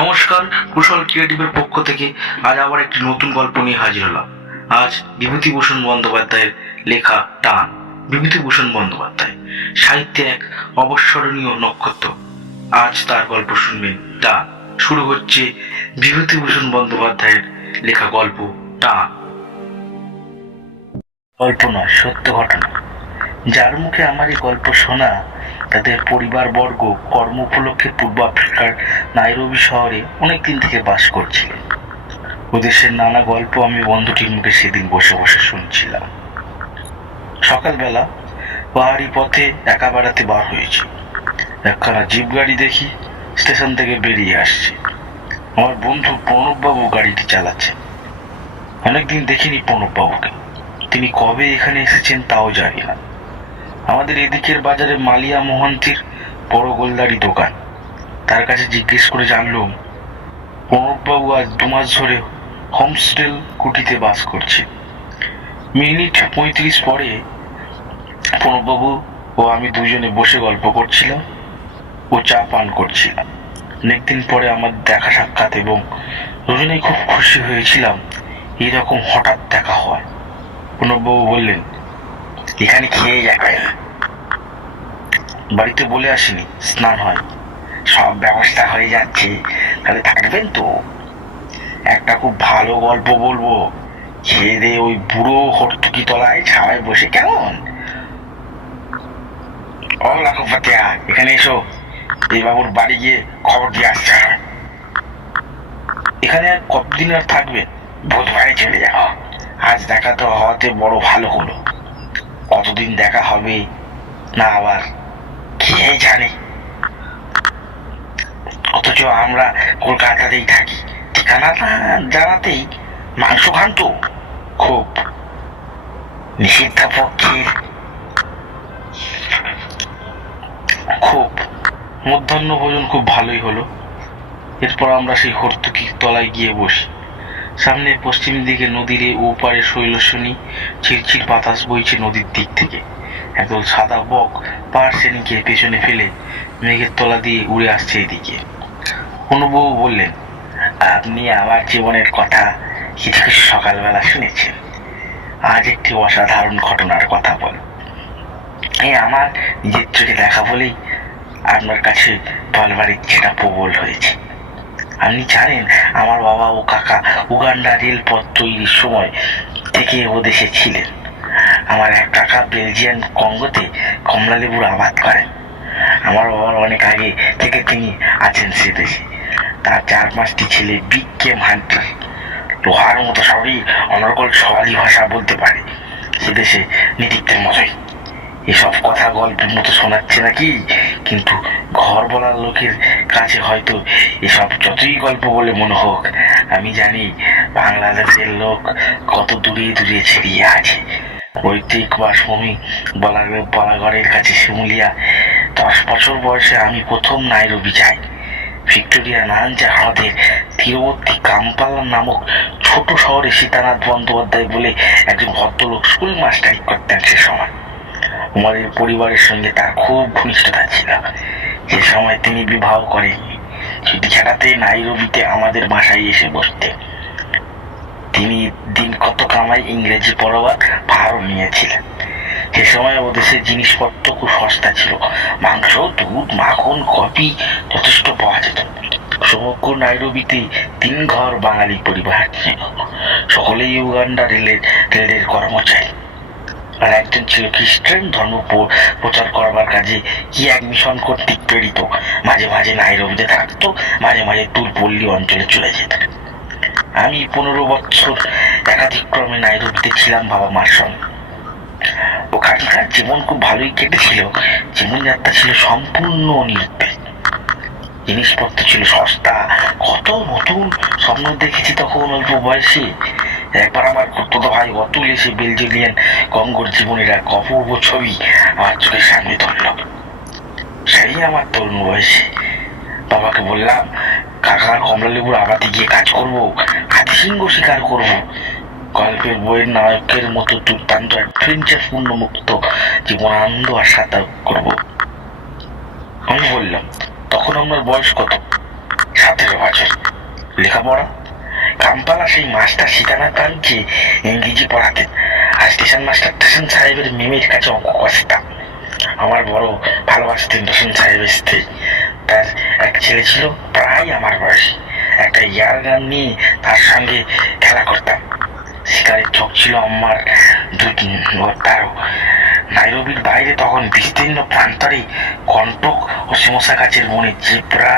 নমস্কার, কুশল ক্রিয়েটিভের পক্ষ থেকে আজ আবার একটি নতুন গল্প নিয়ে হাজির হলাম। আজ বিভূতিভূষণ বন্দ্যোপাধ্যায়ের লেখা টান। বিভূতিভূষণ বন্দ্যোপাধ্যায় সাহিত্যে এক অবিস্মরণীয় নক্ষত্র। আজ তার গল্প শুনবেন টান। শুরু হচ্ছে বিভূতিভূষণ বন্দ্যোপাধ্যায়ের লেখা গল্প টান। গল্প নয়, সত্য ঘটনা। যার মুখে আমার এই গল্প শোনা তাদের পরিবারবর্গ কর্ম উপলক্ষে পূর্ব আফ্রিকার নাইরোবি শহরে অনেকদিন থেকে বাস করছিলেন। ওদেশের নানা গল্প আমি বন্ধুটির মুখে সেদিন বসে বসে শুনছিলাম। সকালবেলা পাহাড়ি পথে একা বেড়াতে বার হয়েছি। একখানা জিপ গাড়ি দেখি স্টেশন থেকে বেরিয়ে আসছে। আমার বন্ধু প্রণববাবু গাড়িটি চালাচ্ছেন। অনেকদিন দেখিনি প্রণববাবুকে। তিনি কবে এখানে এসেছেন তাও জানি না। আমাদের এদিকের বাজারে মালিয়া মোহন্তির বড় গোলদারি দোকান। তার কাছে জিজ্ঞেস করে জানলাম প্রণববাবু আজ 2 মাস ধরে হোমস্টেল কুটিতে বাস করছে। মিনিট 35 পরে প্রণববাবু ও আমি দুজনে বসে গল্প করছিলাম ও চা পান করছিলাম। অনেকদিন পরে আমার দেখা সাক্ষাৎ এবং দুজনেই খুব খুশি হয়েছিলাম এইরকম হঠাৎ দেখা হয়। প্রণববাবু বললেন, এখানে খেয়ে যাবেন? বাড়িতে বলে আসিনি, স্নান হয়, সব ব্যবস্থা হয়ে যাচ্ছে, তাহলে থাকবেন তো? একটা খুব ভালো গল্প বলবো, খেয়ে দিয়ে ওই বুড়ো হর্তুকি তলায় ছাওয়ায় বসে কেমন? ও লাখুপাতিয়া, এখানে এসো, এই বাবুর বাড়ি গিয়ে খবর দিয়ে আসছে। এখানে আর কতদিন আর থাকবেন? বুধবারে চলে যাও। আজ দেখা তো হওয়াতে বড় ভালো হলো। কতদিন দেখা হবে না আবার কে জানে। অথচ আমরা কলকাতাতেই থাকি, ঠিকানা জানাতেই মাংস খান তো খুব নিষিদ্ধ পক্ষের। খুব মধ্যাহ্ন ভোজন খুব ভালোই হলো। এরপর আমরা সেই হর্তুকির তলায় গিয়ে বসি। সামনে পশ্চিম দিকে নদীর ওপারে শৈলশনী ঝিরঝির বাতাস বইছে নদীর দিক থেকে। একদল সাদা বক পার্সেনিকে পেছনে ফেলে মেঘের তলা দিয়ে উড়ে আসছে এদিকে। অনুবাবু বললেন, আপনি আমার জীবনের কথা কিছু কিছু সকালবেলা শুনেছেন। আজ একটি অসাধারণ ঘটনার কথা বল। এই আমার নিজের চোখে দেখা বলেই আপনার কাছে বলবার ইচ্ছেটা প্রবল হয়েছে। আপনি জানেন আমার বাবা ও কাকা উগান্ডা রেলপথ তৈরির সময় থেকে ও দেশে ছিলেন। আমার এক কাকা বেলজিয়ান কঙ্গোতে কমলালেবুর আবাদ করেন। আমার বাবার অনেক আগে থেকে তিনি আছেন সে দেশে। তার 4-5টি ছেলে বিগ গেম হান্টার, লোহার মতো সবই অনর্গল সওয়ালি ভাষা বলতে পারে, সে দেশে নিতিকদের মতোই। এসব কথা গল্পের মতো শোনাচ্ছে নাকি, কিন্তু ঘর বলার লোকের কাছে হয়তো এসব যতই গল্প বলে মনে হোক, আমি জানি বাংলাদেশের লোক কত দূরে দূরে ছড়িয়ে আছে। পৈতৃক বাসভূমি বলাগড়ের কাছে শিমুলিয়া। 10 বছর বয়সে আমি প্রথম নাইরোবি যাই। ভিক্টোরিয়া নাঞ্জা হ্রদের তীরবর্তী কাম্পালা নামক ছোট শহরে সীতানাথ বন্দ্যোপাধ্যায় বলে একজন ভদ্রলোক স্কুল মাস্টারি করতেন। সে সময় আমাদের পরিবারের সঙ্গে তার খুব ঘনিষ্ঠতা ছিল। সে সময় তিনি বিবাহ করেননি। ছুটি ছাড়াতে নাইরোবিতে আমাদের বাসায় এসে বসতেন। তিনি দিন কত কামাই ইংরেজি পড়াবার ভারও নিয়েছিলেন। সে সময় ওদেশের জিনিসপত্র খুব সস্তা ছিল। মাংস, দুধ, মাখন, কফি যথেষ্ট পাওয়া যেত। সমগ্র নাইরোবিতে 3 ঘর বাঙালি পরিবার ছিল। সকলেই উগান্ডা রেলের কর্মচারী। আর একজন ছিল খ্রিস্টান ধর্ম প্রচার করবার কাজে কি এক মিশন কর্তৃক প্রেরিত। মাঝে মাঝে নাইরোবিতে থাকতো, মাঝে মাঝে তুলপল্লী অঞ্চলে চলে যেত। আমি 15 বছর একাধিক্রমে নাইরোবিতে ছিলাম বাবা মার সঙ্গে। ওখানকার জীবন খুব ভালোই কেটেছিল। জীবনযাত্রা ছিল সম্পূর্ণ নিরুদ্বেগ। জিনিসপত্র ছিল সস্তা। কত নতুন স্বপ্ন দেখেছি তখন অল্প বয়সে। একবার আমার খুড়তুতো ভাই অতুল এসে বেলজিয়ান কঙ্গোর জীবনের এক অপূর্ব ছবি আমার চোখের সামনে ধরল। সেই আমার তরুণ বয়সে বাবাকে বললাম, কাকার কমলালেবুর আবাদে গিয়ে কাজ করবো, হাতিসিংহ শিকার করবো, গল্পের বইয়ের নায়কের মতো দুর্দান্ত অ্যাডভেঞ্চার পূর্ণ মুক্ত জীবনানন্দ আর সাঁতার করবো। আমি বললাম, তখন আপনার বয়স কত? 17 বছর। লেখাপড়া কামপালা সেই মাস্টার সীতানাথ বাড়িকে ইংরেজি পড়াতেন, আর স্টেশন মাস্টার টেশন সাহেবের মেমের কাছে অঙ্ক কষতাম। আমার বড় ভালোবাসতেন টেশন সাহেবের স্ত্রী। তার এক ছেলে ছিল প্রায় আমার বয়সী। একটা ইয়ার গান নিয়ে তার সঙ্গে খেলা করতাম। শিকারের চোখ ছিল আমার তারও। নাইরোবির বাইরে তখন বিস্তীর্ণ প্রান্তরে কণ্টক ও সিমসা গাছের বনে জেব্রা,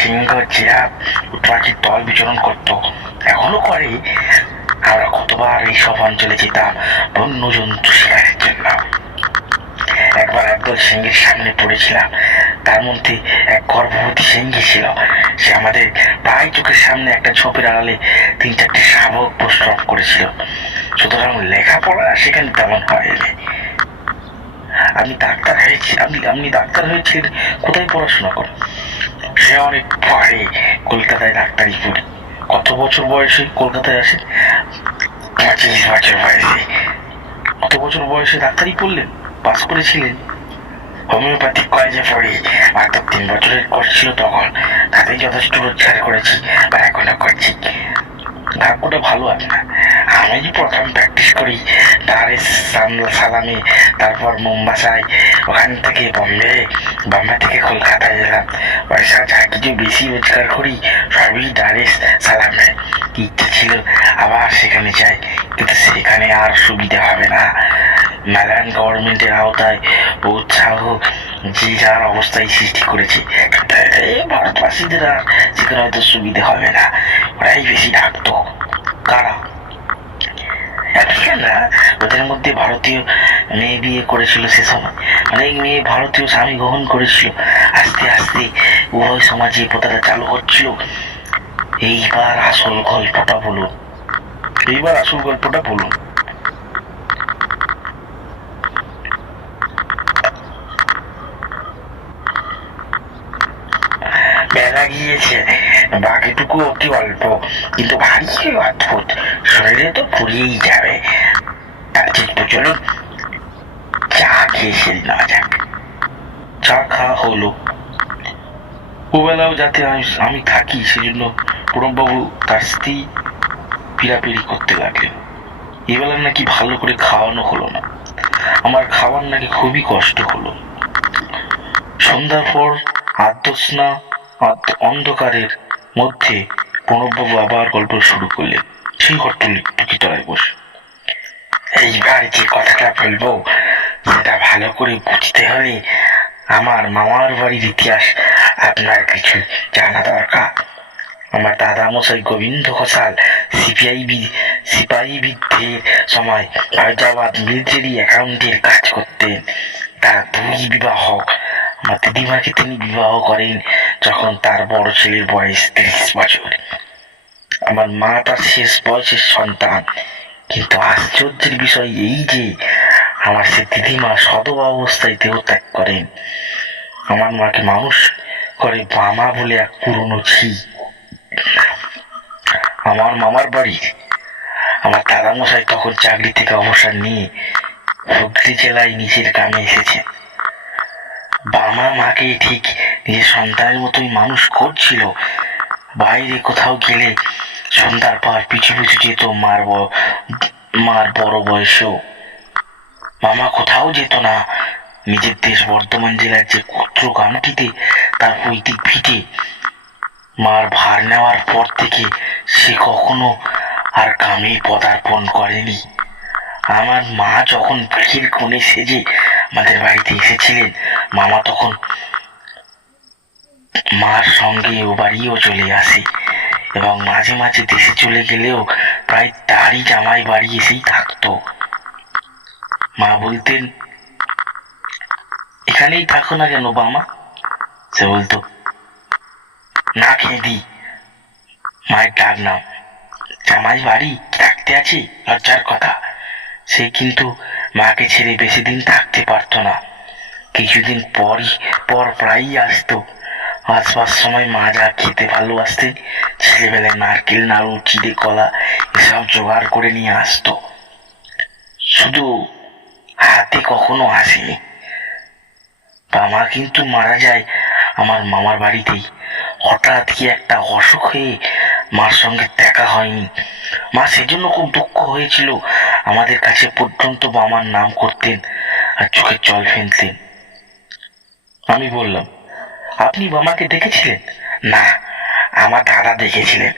সিংহ, জিরাফ পাখির দল বিচরণ করত, এখনো করে। আমরা কতবার এইসব অঞ্চলে যেতাম বন্য জন্তু শিকারের জন্য। একবার একদল সিংহের সামনে পড়েছিলাম। তার মধ্যে এক গর্ভবতী সিংহী ছিল। সে আমাদের প্রায় চোখের সামনে একটা ঝোপের আড়ালে 3-4টি শাবক প্রস্রাব করেছিল। সুতরাং লেখাপড়া সেখানে তেমন হয়নি। আপনি ডাক্তার হয়েছেন, কোথায় পড়াশোনা করেন? সে অনেক পরে কলকাতায় ডাক্তারি পড়ি। কত বছর বয়সে কলকাতায় আসেন? 25 বছর বয়সে। কত বছর বয়সে ডাক্তারি পড়লেন? পাস করেছিলেন? হোমিওপ্যাথিক কলেজে পড়ি। মাত্র 3 বছরের কোর্স ছিল তখন। তাতেই যথেষ্ট রোজগার করেছি বা এখনো করছি। ভাগ্যটা ভালো আপনার। আমি প্রথম প্র্যাকটিস করি দারে সালামে, তারপর মুম্বাসায়, ওখান থেকে বোম্বে থেকে কলকাতায় এলাম। পয়সা যা কিছু বেশি রোজগার করি সবই দারে সালামে। ইচ্ছে ছিল আবার সেখানে যাই, কিন্তু সেখানে আর সুবিধা হবে না। মালায়ান গভর্নমেন্টের আওতায় উৎসাহ যে যার অবস্থায় সৃষ্টি করেছে। ভারতবাসীদের আর সেখানে হয়তো সুবিধা হবে না, ওরাই বেশি ডাকতো। কারা? আফ্রিকানরা। ওদের মধ্যে ভারতীয় মেয়ে বিয়ে করেছিল সে সময়। অনেক মেয়ে ভারতীয় স্বামী গ্রহণ করেছিল। আস্তে আস্তে উভয় সমাজে প্রথাটা চালু হচ্ছিল। এইবার আসল গল্পটা বলুন। বেলা গিয়েছে, বাকিটুকু অতি অল্প, কিন্তু ভারী অদ্ভুত। শরীরে তো ফুরিয়েই যাবে। তার চেয়ে চলুন চা খেয়ে সেরে নেওয়া যাক। চা খাওয়া হলো। ওবেলাও যাতে আমি থাকি সেজন্য প্রণববাবু তার স্ত্রী পিড়াপিড়ি করতে লাগলেন। এবেলা নাকি ভালো করে খাওয়ানো হলো না। আমার খাবার নাকি খুবই কষ্ট হলো। সন্ধ্যার পর আর্ধস্না অন্ধকারের মধ্যে প্রণববাবু আবার গল্প শুরু করলেন, সেই টুকিতলায় বসে। এইবার যে কথাটা বলবো সেটা ভালো করে বুঝতে হলে আমার মামার বাড়ির ইতিহাস আপনার কিছু জানা দরকার। আমার দাদা মশাই গোবিন্দ ঘোষাল সিপাহী বিদ্রোহের সময় হায়দ্রাবাদ মিলিটারি অ্যাকাউন্টের কাজ করতেন। তার 2 বিবাহ। আমার দিদিমাকে তিনি বিবাহ করেন যখন তার বড় ছেলের বয়স 30 বছর। আমার মা তার শেষ বয়সের সন্তান। কিন্তু আশ্চর্যের বিষয় এই যে আমার সে দিদিমা সদবা অবস্থায় দেহত্যাগ করেন। আমার মাকে মানুষ করে বামা বলে এক পুরনো ঝি। আমার মামার বাড়ি। আমার দাদামশাই তখন চাকরি থেকে অবসর নিয়ে হুগলি জেলায় নিজের গ্রামে এসেছেন। বামা মাকে ঠিক নিজের সন্তানের মতোই মানুষ করছিল। বাইরে কোথাও গেলে সন্ধ্যার পর পিছু পিছু যেত মার বড় বয়সেও। মামা কোথাও যেত না। নিজের দেশ বর্ধমান জেলার যে ক্ষুদ্র গ্রামটিতে তার পৈতৃক ভিটে। মার ভার নেওয়ার পর থেকে সে কখনো আর গ্রামে পদার্পণ করেনি। আমার মা যখন বিয়ের কোণে সেজে আমাদের বাড়িতে এসেছিলেন, মামা তখন মার সঙ্গে ও বাড়িও চলে আসে এবং মাঝে মাঝে দেশে চলে গেলেও প্রায় তারই জামাই বাড়ি এসেই থাকতো। মা বলতেন, এখানেই থাকো না কেন বামা? সে বলতো, না খেদি। মায়ের ডাক নাম। জামাই বাড়ি থাকতে আছে, লজ্জার কথা। সে কিন্তু মাকে ছেড়ে বেশি দিন থাকতে পারতো না। কিছুদিন পর প্রায়ই আসতো। আসবার সময় মা যা খেতে ভালোবাসতেন, ছেলেবেলায় নারকেল, নাড়ু, চিড়ে, কলা এসব জোগাড় করে নিয়ে আসতো। শুধু হাতে কখনো আসেনি। বাবা কিন্তু মারা যায় আমার মামার বাড়িতেই। হঠাৎ কি একটা অসুখ হয়ে মার সঙ্গে দেখা হয়নি। মা সেজন্য খুব দুঃখ হয়েছিল। আমাদের কাছে পর্যন্ত বামার নাম করতেন আর চোখের জল ফেলতেন। আমি বললাম, আপনি বামাকে দেখেছিলেন? না, আমার দাদা দেখেছিলেন।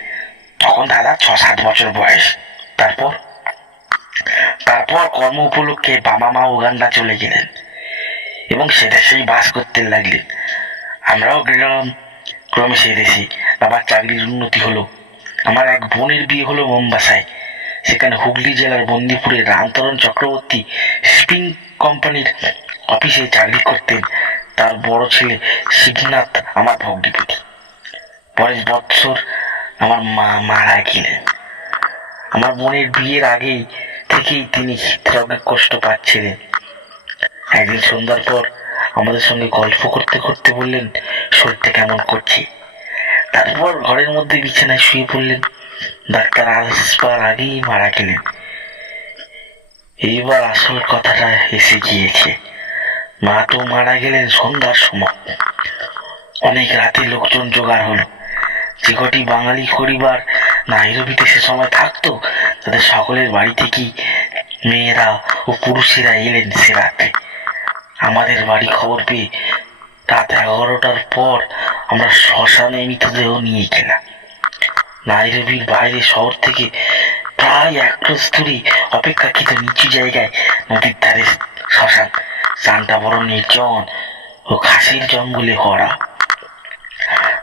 তখন দাদা 6-7 বছর বয়স। তারপর তারপর কর্ম উপলক্ষে বাবা মা উগান্ডা চলে গেলেন এবং সে দেশেই বাস করতে লাগলেন। আমরাও গেলাম ক্রমে সে দেশে। বাবার চাকরির উন্নতি হলো। আমার এক বোনের বিয়ে হলো মোম্বাসায়। সেখানে হুগলি জেলার বন্দিপুরের রামতরণ চক্রবর্তী শিপিং কোম্পানির অফিসে চাকরি করতেন। তার বড় ছেলে শিবনাথ আমার ভগ্নিপতি। পরের বৎসর আমার মা মারা গেলেন। আমার বোনের বিয়ের আগেই থেকেই তিনি হৃদরোগে কষ্ট পাচ্ছিলেন। একদিন সন্ধ্যার পর আমাদের সঙ্গে গল্প করতে করতে বললেন শরীরটা কেমন করছে। তারপর ঘরের মধ্যে বিছানায় শুয়ে পড়লেন। ডাক্তার আসবার আগেই মারা গেলেন। এইবার আসল কথাটা এসে গিয়েছে। মা তো মারা গেলেন সন্ধ্যার সময়। অনেক রাতে লোকজন জোগাড় হলো। যে কটি বাঙালি পরিবার নাইরোবিতে সে সময় থাকতো তাদের সকলের বাড়ি থেকেই মেয়েরা ও পুরুষেরা এলেন সে রাতে। আমাদের বাড়ি খবর পেয়ে রাত 11টার পর আমরা শ্মশানে মৃতদেহ নিয়ে গেলাম। নাইরোবির বাইরে শহর থেকে প্রায় 1 ক্রোশ দূরে অপেক্ষাকৃত নিচু জায়গায় নদীর ধারে শ্মশান। স্থানটা বড় নির্জন ও ঘাসের জঙ্গলে ভরা।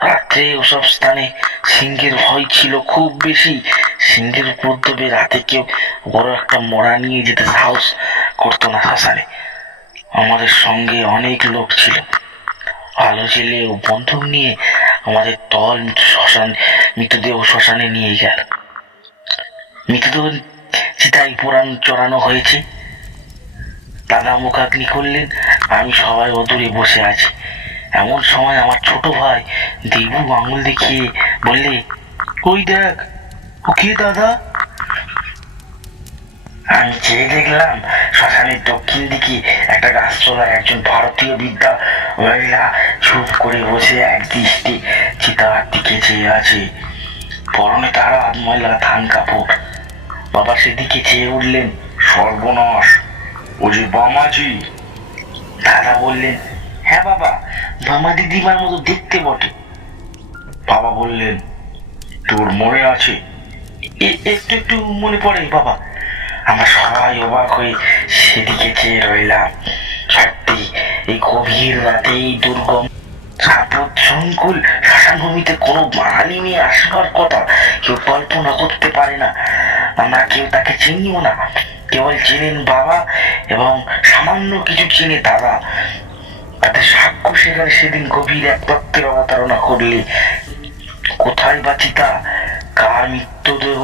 রাত্রে ওসব স্থানে সিংহের ভয় ছিল খুব বেশি। সিংহের উপদ্রবে রাতে কেউ বড় একটা মরা নিয়ে যেতে সাহস করতো না শ্মশানে। আমাদের সঙ্গে অনেক লোক ছিল। আলো জেলে ও বন্দুক নিয়ে আমাদের দল মৃতদেহ শ্মশানে নিয়ে গেল। মৃতদেহ চিতায় চড়ানো হয়েছে। দাদা মুখাগ্নি করলেন। আমি সবাই অদূরে বসে আছি। এমন সময় আমার ছোট ভাই দেবু আঙুল দেখিয়ে বললে, ওই দেখ, ও কে দাদা? আমি চেয়ে দেখলাম শ্মশানের দক্ষিণ দিকে একটা গাছতলায় একজন ভারতীয় বিদ্যা মহিলা চুপ করে বসে এক দৃষ্টি চিতার দিকে চেয়ে আছে। পরনে তারা মহিলা ধান কাপড়। বাবা সেদিকে চেয়ে উঠলেন, সর্বনাশ, ও যে বামাজি। দাদা বললেন, হ্যাঁ বাবা, বামা দিদিমার মতো দেখতে বটে। বাবা বললেন, তোর মনে আছে? একটু একটু মনে পড়ে বাবা। আমরা সবাই অবাক হয়ে সেদিকে চেয়ে রইলাম। সত্যি এই গভীর রাতে এই দুর্গম সংকুল শ্মশানভূমিতে কোনো বাঙালি মেয়ে আসবার কথা কেউ কল্পনা করতে পারে না। আমরা কেউ তাকে চিনিও না। কেবল চেনেন বাবা এবং সামান্য কিছু চেনে দাদা। তাদের সাক্ষ্য সেখানে সেদিন গভীর এক তত্ত্বের অবতারণা করলে কোথায় বা চিতা, কার মৃতদেহ,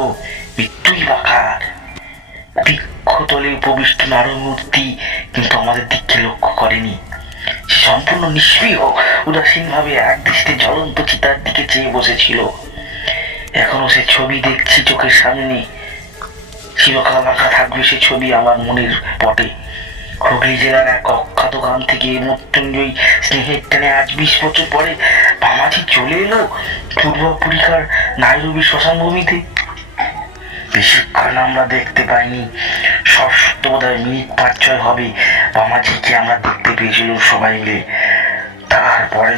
মৃত্যুই বা কার। বৃক্ষতলে উপবিষ্ট নারমূর্তি কিন্তু আমাদের দিকে লক্ষ্য করেনি। সে সম্পূর্ণ নিষ্ক্রিয় উদাসীন ভাবে এক দৃষ্টি জ্বলন্ত চিতার দিকে চেয়ে বসেছিল। এখনো সে ছবি দেখছি চোখের সামনে। চিরকাল আঁকা থাকবে সে ছবি আমার মনের পটে। হুগলি জেলার এক অখ্যাত গ্রাম থেকে মৃত্যুঞ্জয়ী স্নেহের টানে আজ 20 বছর পরে বামাজি চলে এলো পূর্ব আফ্রিকার নাইরোবি শ্মশানভূমিতে। বেশিক্ষণ আমরা দেখতে পাইনি। সব সত্য বোধহয় মিনিট 5-6 হবে বামাজিকে আমরা দেখতে পেয়েছিলাম সবাই মিলে। তারপরে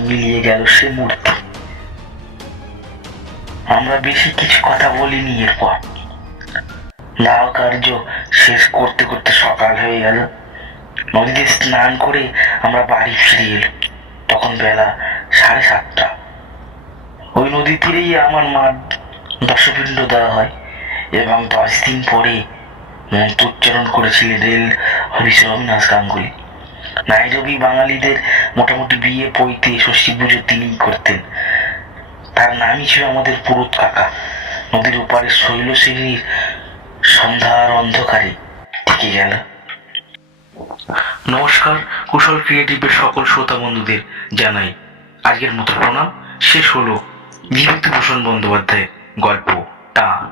মিলিয়ে গেল সে মূর্তি। আমরা বেশি কিছু কথা বলিনি। এরপর দাহ কার্য শেষ করতে করতে সকাল হয়ে গেল। নদীতে স্নান করে আমরা বাড়ি ফিরে এলাম। তখন বেলা 7:30। ওই নদী তীরেই আমার মার দশপিণ্ড দেওয়া হয় এবং 10 দিন পরে মন্ত্রোচ্চারণ করেছিলেন রেল হরিশ রঘুনাথ গাঙ্গুলি। নাইরোবি বাঙালিদের মোটামুটি বিয়ে পৈতে ষষ্ঠী পুজো তিনিই করতেন। তার নামই ছিল আমাদের পুরুত কাকা। নদীর ওপারে শৈলশ্রেণীর সন্ধ্যার অন্ধকারে থেকে গেল। নমস্কার, কুশল ক্রিয়েটিভের সকল শ্রোতা বন্ধুদের জানাই আজকের মতো প্রণাম। শেষ হলো বিভূতিভূষণ বন্দ্যোপাধ্যায়ের গল্প টান।